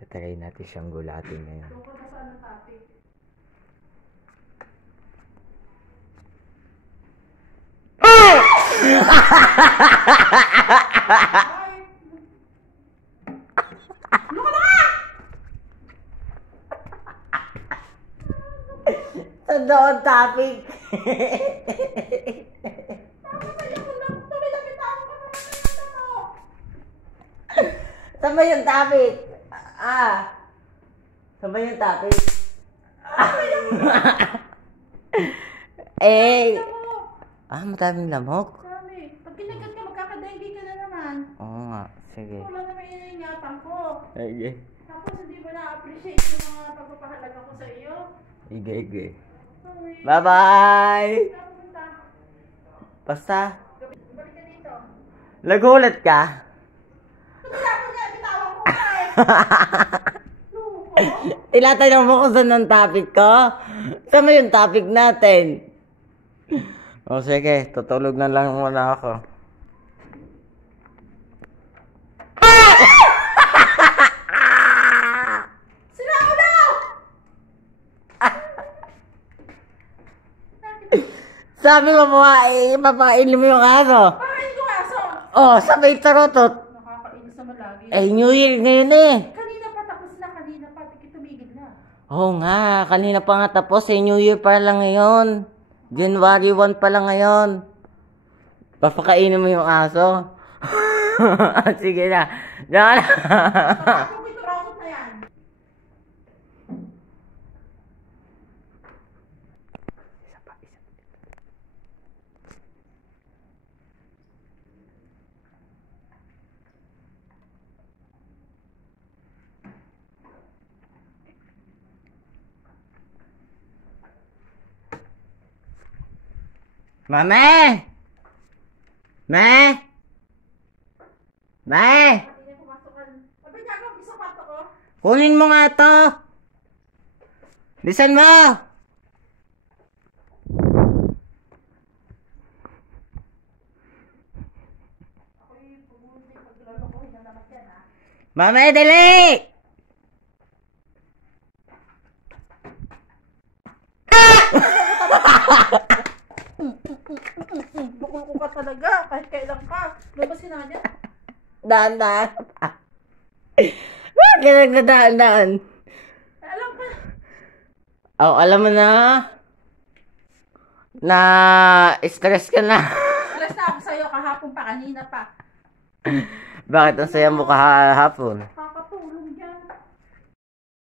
Tatry natin siyang gulatin ngayon. Tungkol na saan ang topic? Ano ka na? Sa doon topic. Sama yung topic. Sama yung topic. Madaming lamok. Dami. Pag kinagat ka, magkakadenggi ka na naman. Oo nga, sige. Wala naman iingatan ko. Sige. Tapos hindi mo na-appreciate yung mga pagpapahalaga ko sa iyo. Sige. Sorry. Bye-bye! Saan pupunta? Basta, Balik ka dito. nagulat ka? Bitawan ko pa eh. Luko. Tinatanong mo kung saan ang topic ko? Sama yung topic natin. O sige, tutulog na lang muna ako. Sila ulo! Sabi mo papakainin mo yung aso. Pakain ko aso. Oh, sabay tarotot. Nakakainis naman lagi. New Year ngayon eh. Kanina pa tapos na, kanina pa. Tumigil na. Oo nga, kanina pa nga tapos New Year pa lang ngayon. January 1 pa lang ngayon. Papakainin mo yung aso. Sige na. Diyan na. Tapos ito, rosot na yan. Mame! Hindi na pumasok ka. Sabi nga ako, isang pato ko. Kunin mo nga to. Lisan mo. Ako'y pumunti paglalokohin na naman yan ha. Mame, dali! Bukol ko ka talaga, kahit kailan ka. Labasin na niya. Daan-daan. Bakit nagdadaan-daan? Alam ka. Oh, alam mo na. Na stress ka na. Alas na ako sa'yo kahapon pa, kanina pa. Bakit ang saya mo kahapon?